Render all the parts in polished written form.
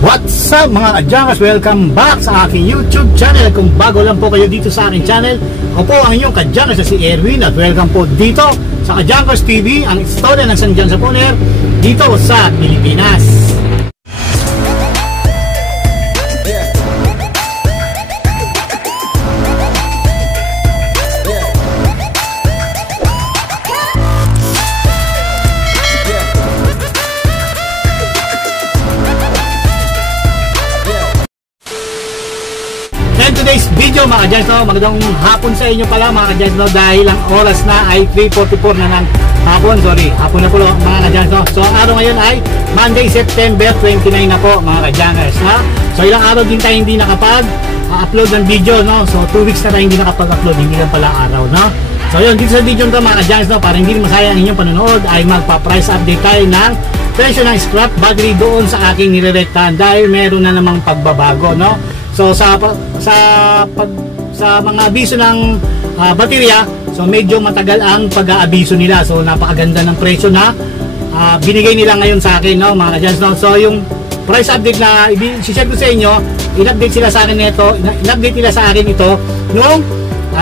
What's up mga kadyangers? Welcome back sa aking YouTube channel. Kung bago lang po kayo dito sa aking channel, ako po ang inyong kadyangers na si Erwin. At welcome po dito sa Kadyangers TV, ang istorya ng San Juan Zaponer dito sa Pilipinas. Today's video mga kadyans, no? Magandang hapon sa inyo pala mga kadyans, no? Dahil ang oras na ay 3:44 na ng hapon. Hapon na po mga kadyans, no? So ang araw ngayon ay Monday, September 29 na po mga kadyans, no? So ilang araw din tayo hindi nakapag-upload ng video, no? So 2 weeks na tayo hindi nakapag-upload, hindi lang pala araw, no? So yun, dito sa video nito mga kadyans, no? Para hindi masayang ang inyong panonood ay magpa-price update tayo ng presyo ng scrap battery doon sa aking nirerektahan dahil meron na namang pagbabago, no? So sa mga abiso ng baterya, so medyo matagal ang pag-aabiso nila. So napakaganda ng presyo na binigay nila ngayon sa akin, no, mga kadyans, no? So yung price update na i-share ko sa inyo, in-update sila sa akin nito, in-update nila sa akin ito noong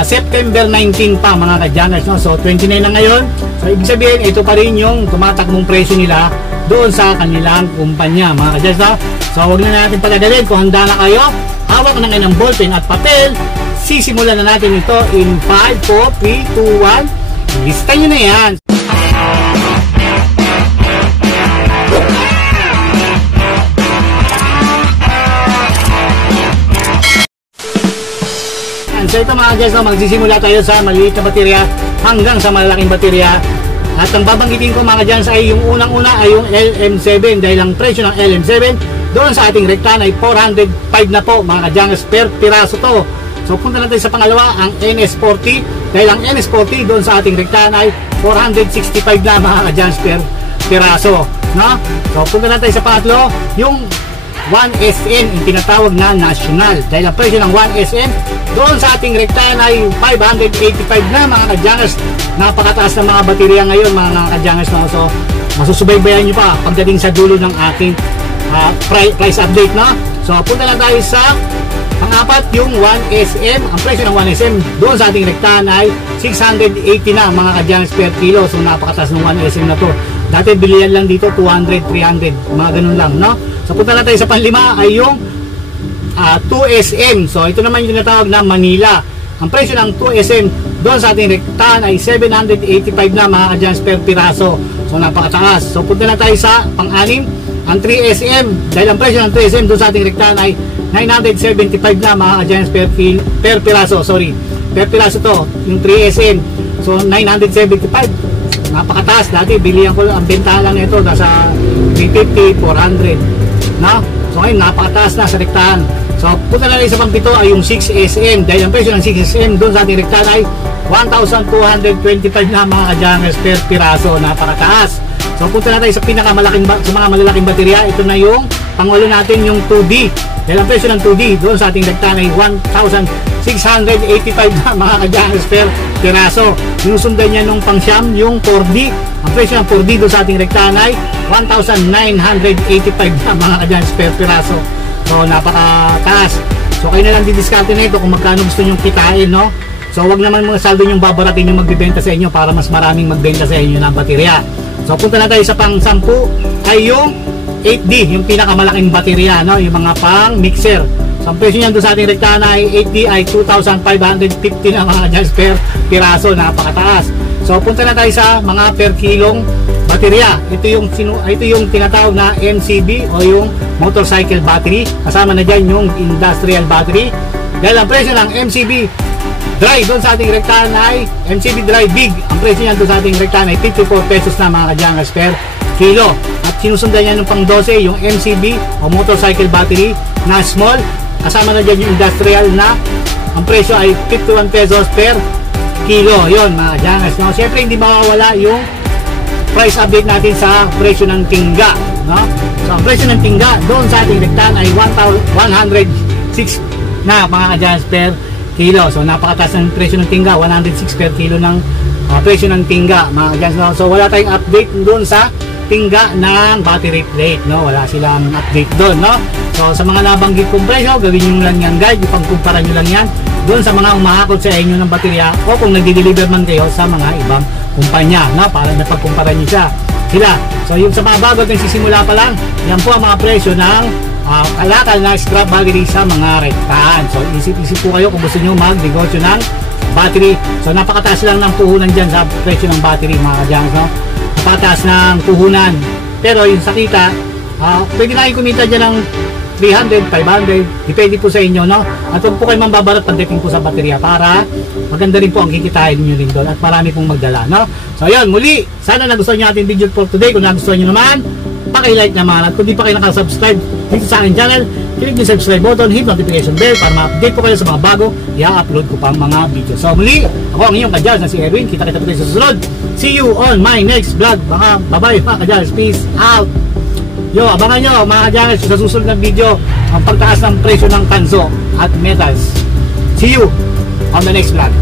September 19 pa mga kadyans, no? So 29 na ngayon. So ibig sabihin ito pa rin yung tumatakbong presyo nila doon sa kanilang kumpanya mga kadyans, no? So huwag na natin patagalin. Kung handa na kayo, hawak na kayo ng ballpen at papel, sisimulan na natin ito in 5, 4, 3, 2, 1. Lista nyo na yan. So ito mga guys, magsisimula tayo sa maliit na baterya hanggang sa malalaking baterya. At ang babanggitin ko mga guys ay yung unang-una ay yung LM7 dahil ang presyo ng LM7 doon sa ating rektahan ay 405 na po mga kadyangers per piraso to. So punta natin sa pangalawa ang NS40 dahil ang NS40 doon sa ating rektahan ay 465 na mga kadyangers per piraso, no? So punta natin sa pangatlo yung 1SM, yung tinatawag na national dahil ang presyo ng 1SM doon sa ating rektahan ay 585 na mga kadyangers. Napakataas ng mga baterya ngayon mga kadyangers, no? So masusubaybayan nyo pa pagdating sa dulo ng ating price update, no? So punta na tayo sa pang-apat yung 1SM. Ang presyo ng 1SM doon sa ating rektahan ay 680 na mga kadyangers per kilo. So napakataas ng 1SM na to. Dati bilihan lang dito 200, 300, mga ganun lang, no? So punta na tayo sa panlima ay yung 2SM. So ito naman yung tinatawag na Manila. Ang presyo ng 2SM doon sa ating rektahan ay 785 na mga kadyangers per piraso. So napakataas. So punta na tayo sa pang-anim ang 3SM dahil ang presyo ng 3SM doon sa ating rektahan ay 975 na mga kadyangers per piraso. Per piraso to yung 3SM. So 975, napakataas. Dati bilihan ko ang bentahan lang nito nasa 350, 400, no? So ngayon napakataas na sa rektahan. So punta na rin sa pang-pito ay yung 6SM dahil ang presyo ng 6SM doon sa ating rektahan ay 1,225 na mga kadyangers per piraso. Napakataas. So punta na tayo sa pinakamalaking sa mga malalaking baterya. Ito na yung pangwalo natin, yung 2D. Dahil ang presyo ng 2D doon sa ating rektahan ay 1,685 na mga kadyangers per piraso. Sinusundan niya nung pang-siyam yung 4D. Ang presyo ng 4D doon sa ating rektahan ay 1,985 na mga kadyangers per piraso. So napakataas. So kayo na lang didiskarte na ito kung magkano gusto nyong kitain, no? So wag naman mga saldo yung babaratin yung magbibenta sa inyo para mas maraming magbenta sa inyo ng baterya. So punta na tayo sa pang-10 ay yung 8D, yung pinakamalaking baterya, no? Yung mga pang-mixer. So ang presyo niyan doon sa ating rektahan ay 8D ay 2,550 na mga kadyangers per piraso. Napakataas. So punta na tayo sa mga per kilong baterya. Ito yung tinatawag na MCB o yung motorcycle battery. Kasama na dyan yung industrial battery. Dahil ang presyo ng MCB dry doon sa ating rektahan ay MCB dry big. Ang presyo niyan doon sa ating rektahan ay 54 pesos na mga kadyangers per kilo. At sinusundan niya ng pang 12 yung MCB o motorcycle battery na small. Kasama na dyan yung industrial na ang presyo ay 51 pesos per kilo. Yon mga kadyangers, no? Siyempre hindi mawawala yung price update natin sa presyo ng tingga, no? So ang presyo ng tingga doon sa ating rektahan ay 106 na mga kadyangers per kilo. So napakataas ng presyo ng tingga, 106 per kilo ng presyo ng tingga mga kadyangers, no? So wala tayong update doon sa tingga ng battery plate, no? Wala silang update doon, no? So sa mga nabanggit kong presyo, gawin nyo lang yan guys, ipagkumpara nyo lang yan doon sa mga umahakot sa inyo ng baterya o kung nagdi-deliver man kayo sa mga ibang kumpanya, no? Para napagkumpara nyo sila. So yung sa mga bago at nagsisimula pa lang, yan po ang mga presyo ng kalakal na scrap battery sa mga rektahan. So isip-isip po kayo kung gusto nyo mag-negosyo ng battery. So napakataas lang ng puhunan dyan sa presyo ng battery mga kadyans, no? Napakataas ng puhunan. Pero yung sa kita, pwede na kayo kumita dyan ng 300, 500, depende po sa inyo, no? At huwag po kayo mambabarat pagdating po sa baterya para maganda rin po ang kikitain nyo rin doon at marami pong magdala, no? So ayun, muli, sana nagustuhan nyo ating video for today. Kung nagustuhan nyo naman, paki-like naman, at kung di pa kayo nakasubscribe dito sa aking channel, click yung subscribe button, hit notification bell para ma-update po kayo sa mga bago i-upload ko pang mga video. So muli, ako ang inyong kadyals na si Erwin. Kita-kita po tayo sa susunod. See you on my next vlog. Bye-bye mga kadyals. Peace out. Yo, abangan nyo mga kadyals sa susunod na video ang pagtaas ng presyo ng tanso at metals. See you on the next vlog.